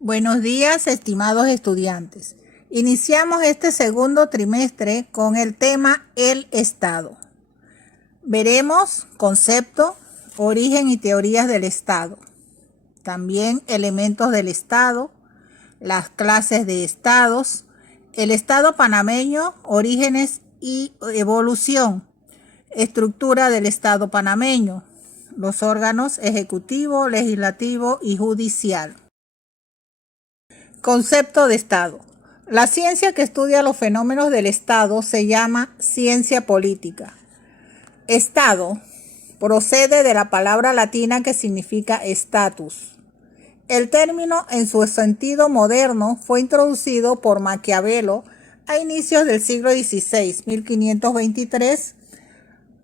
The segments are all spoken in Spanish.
Buenos días, estimados estudiantes. Iniciamos este segundo trimestre con el tema El Estado. Veremos concepto, origen y teorías del Estado. También elementos del Estado, las clases de estados, el Estado panameño, orígenes y evolución, estructura del Estado panameño, los órganos ejecutivo, legislativo y judicial. Concepto de Estado. La ciencia que estudia los fenómenos del Estado se llama ciencia política. Estado procede de la palabra latina que significa status. El término en su sentido moderno fue introducido por Maquiavelo a inicios del siglo XVI, 1523,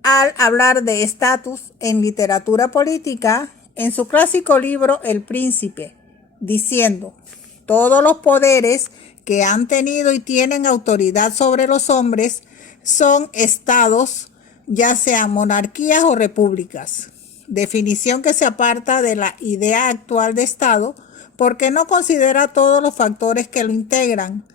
al hablar de estatus en literatura política en su clásico libro El Príncipe, diciendo: todos los poderes que han tenido y tienen autoridad sobre los hombres son estados, ya sean monarquías o repúblicas. Definición que se aparta de la idea actual de Estado porque no considera todos los factores que lo integran.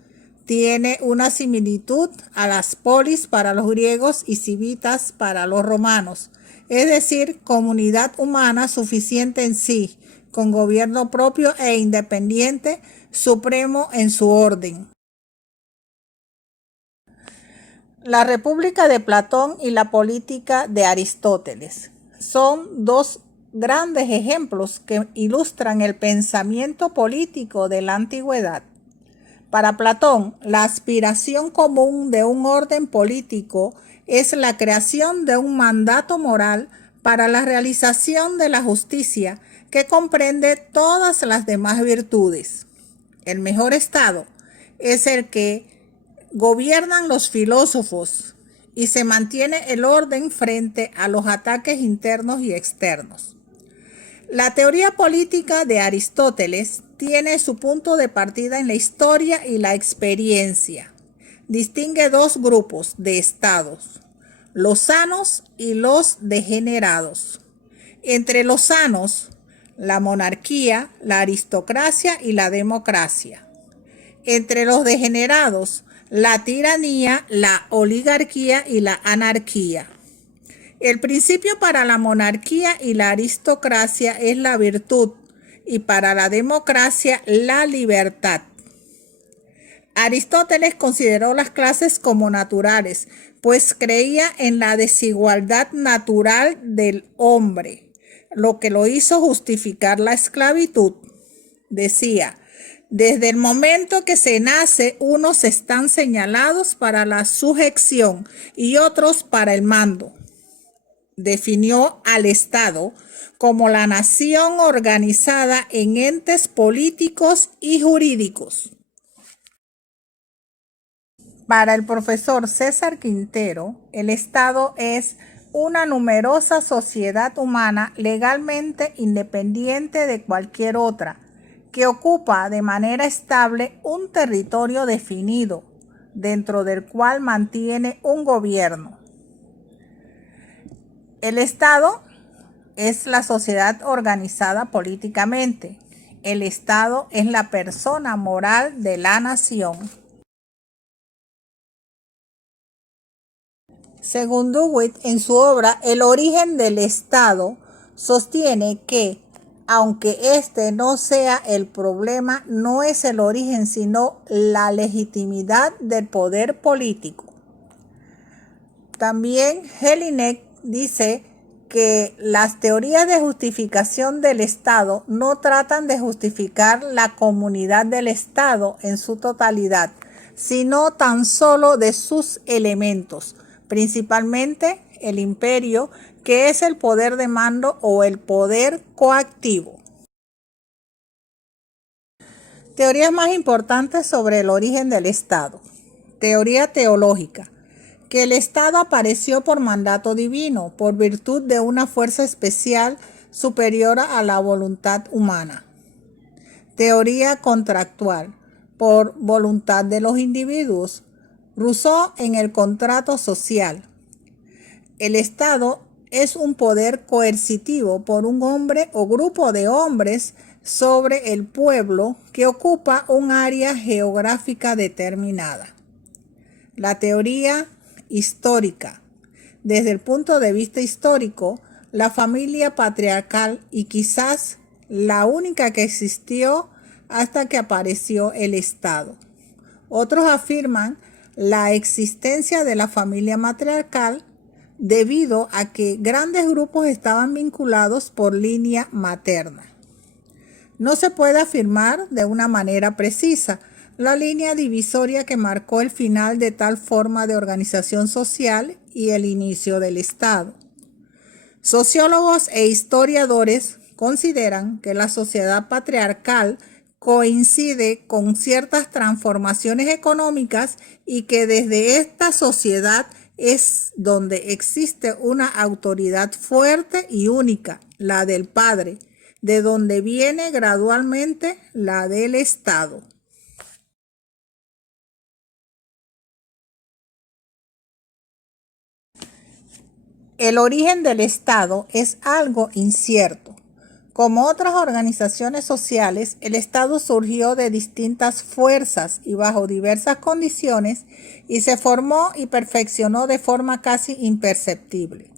Tiene una similitud a las polis para los griegos y civitas para los romanos, es decir, comunidad humana suficiente en sí, con gobierno propio e independiente, supremo en su orden. La República de Platón y la política de Aristóteles son dos grandes ejemplos que ilustran el pensamiento político de la antigüedad. Para Platón, la aspiración común de un orden político es la creación de un mandato moral para la realización de la justicia que comprende todas las demás virtudes. El mejor estado es el que gobiernan los filósofos y se mantiene el orden frente a los ataques internos y externos. La teoría política de Aristóteles tiene su punto de partida en la historia y la experiencia. Distingue dos grupos de estados, los sanos y los degenerados. Entre los sanos, la monarquía, la aristocracia y la democracia. Entre los degenerados, la tiranía, la oligarquía y la anarquía. El principio para la monarquía y la aristocracia es la virtud y para la democracia la libertad. Aristóteles consideró las clases como naturales, pues creía en la desigualdad natural del hombre, lo que lo hizo justificar la esclavitud. Decía: desde el momento que se nace, unos están señalados para la sujeción y otros para el mando. Definió al Estado como la nación organizada en entes políticos y jurídicos. Para el profesor César Quintero, el Estado es una numerosa sociedad humana legalmente independiente de cualquier otra, que ocupa de manera estable un territorio definido, dentro del cual mantiene un gobierno. El Estado es la sociedad organizada políticamente. El Estado es la persona moral de la nación. Según Dewey, en su obra El origen del Estado, sostiene que, aunque este no sea el problema, no es el origen, sino la legitimidad del poder político. También Jelinek dice que las teorías de justificación del Estado no tratan de justificar la comunidad del Estado en su totalidad, sino tan solo de sus elementos, principalmente el imperio, que es el poder de mando o el poder coactivo. Teorías más importantes sobre el origen del Estado. Teoría teológica: que el Estado apareció por mandato divino, por virtud de una fuerza especial superior a la voluntad humana. Teoría contractual: por voluntad de los individuos. Rousseau en el contrato social. El Estado es un poder coercitivo por un hombre o grupo de hombres sobre el pueblo que ocupa un área geográfica determinada. La teoría histórica. Desde el punto de vista histórico, la familia patriarcal y quizás la única que existió hasta que apareció el Estado. Otros afirman la existencia de la familia matriarcal debido a que grandes grupos estaban vinculados por línea materna. No se puede afirmar de una manera precisa la línea divisoria que marcó el final de tal forma de organización social y el inicio del Estado. Sociólogos e historiadores consideran que la sociedad patriarcal coincide con ciertas transformaciones económicas y que desde esta sociedad es donde existe una autoridad fuerte y única, la del padre, de donde viene gradualmente la del Estado. El origen del Estado es algo incierto. Como otras organizaciones sociales, el Estado surgió de distintas fuerzas y bajo diversas condiciones y se formó y perfeccionó de forma casi imperceptible.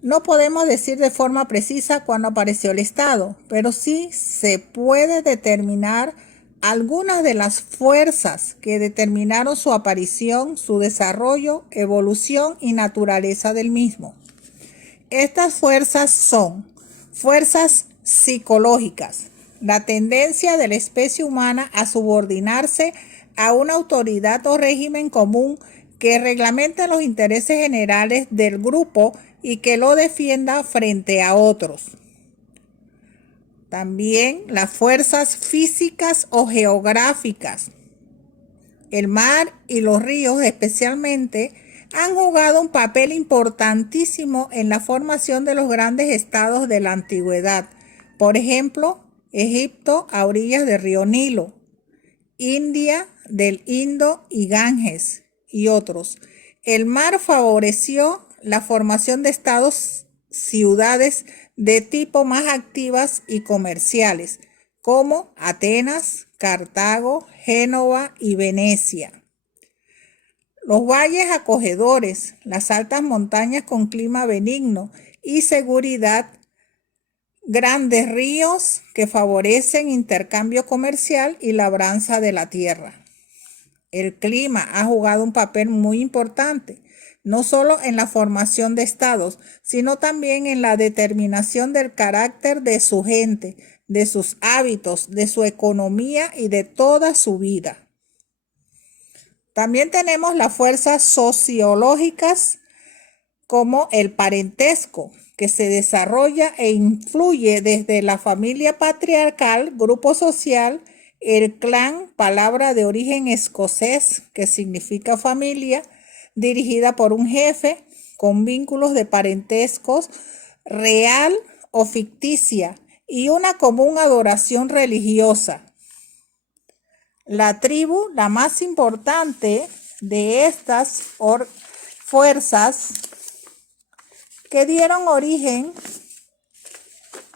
No podemos decir de forma precisa cuándo apareció el Estado, pero sí se puede determinar algunas de las fuerzas que determinaron su aparición, su desarrollo, evolución y naturaleza del mismo. Estas fuerzas son fuerzas psicológicas, la tendencia de la especie humana a subordinarse a una autoridad o régimen común que reglamente los intereses generales del grupo y que lo defienda frente a otros. También las fuerzas físicas o geográficas. El mar y los ríos especialmente han jugado un papel importantísimo en la formación de los grandes estados de la antigüedad. Por ejemplo, Egipto a orillas del río Nilo, India del Indo y Ganges y otros. El mar favoreció la formación de estados, ciudades de tipo más activas y comerciales, como Atenas, Cartago, Génova y Venecia. Los valles acogedores, las altas montañas con clima benigno y seguridad, grandes ríos que favorecen intercambio comercial y labranza de la tierra. El clima ha jugado un papel muy importante, no solo en la formación de estados, sino también en la determinación del carácter de su gente, de sus hábitos, de su economía y de toda su vida. También tenemos las fuerzas sociológicas como el parentesco, que se desarrolla e influye desde la familia patriarcal, grupo social, el clan, palabra de origen escocés que significa familia, dirigida por un jefe con vínculos de parentescos real o ficticia y una común adoración religiosa. La tribu, la más importante de estas fuerzas que dieron origen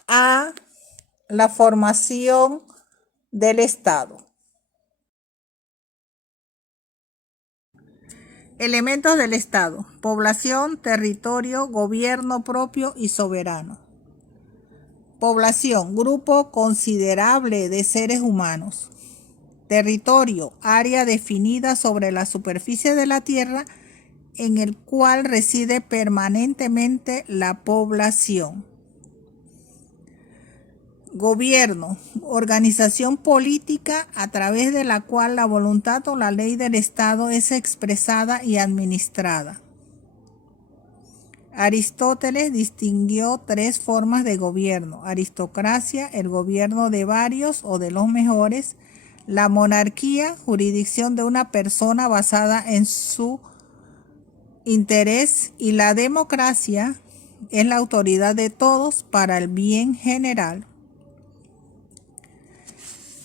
a la formación del Estado. Elementos del Estado: población, territorio, gobierno propio y soberano. Población: grupo considerable de seres humanos. Territorio: área definida sobre la superficie de la tierra en el cual reside permanentemente la población. Gobierno: organización política a través de la cual la voluntad o la ley del Estado es expresada y administrada. Aristóteles distinguió tres formas de gobierno: aristocracia, el gobierno de varios o de los mejores; la monarquía, jurisdicción de una persona basada en su interés; y la democracia es la autoridad de todos para el bien general.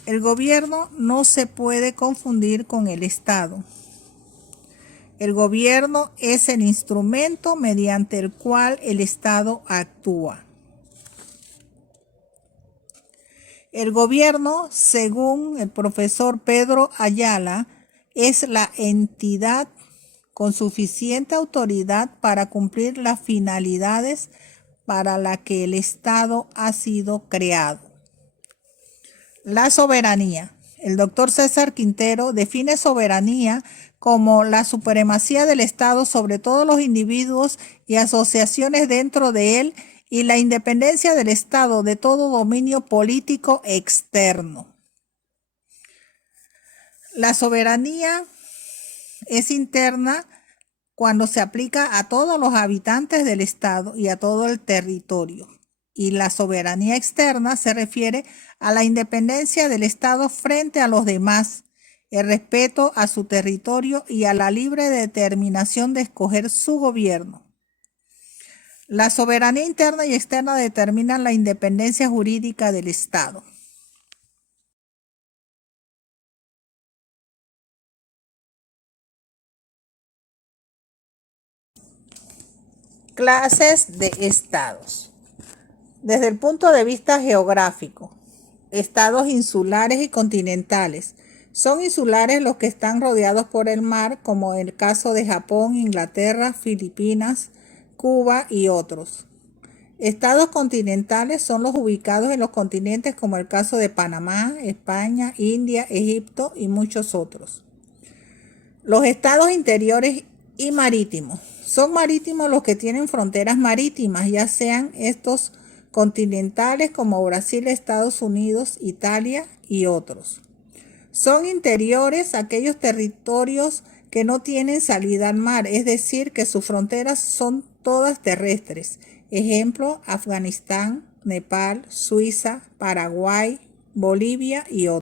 El gobierno no se puede confundir con el Estado. El gobierno es el instrumento mediante el cual el Estado actúa. El gobierno, según el profesor Pedro Ayala, es la entidad con suficiente autoridad para cumplir las finalidades para las que el Estado ha sido creado. La soberanía. El doctor César Quintero define soberanía como la supremacía del Estado sobre todos los individuos y asociaciones dentro de él y la independencia del Estado de todo dominio político externo. La soberanía es interna cuando se aplica a todos los habitantes del Estado y a todo el territorio. Y la soberanía externa se refiere a la independencia del Estado frente a los demás, el respeto a su territorio y a la libre determinación de escoger su gobierno. La soberanía interna y externa determinan la independencia jurídica del Estado. Clases de estados. Desde el punto de vista geográfico, estados insulares y continentales. Son insulares los que están rodeados por el mar, como el caso de Japón, Inglaterra, Filipinas, Cuba y otros. Estados continentales son los ubicados en los continentes, como el caso de Panamá, España, India, Egipto y muchos otros. Los estados interiores y marítimos. Son marítimos los que tienen fronteras marítimas, ya sean estos continentales como Brasil, Estados Unidos, Italia y otros. Son interiores aquellos territorios que no tienen salida al mar, es decir, que sus fronteras son todas terrestres. Ejemplo, Afganistán, Nepal, Suiza, Paraguay, Bolivia y otros.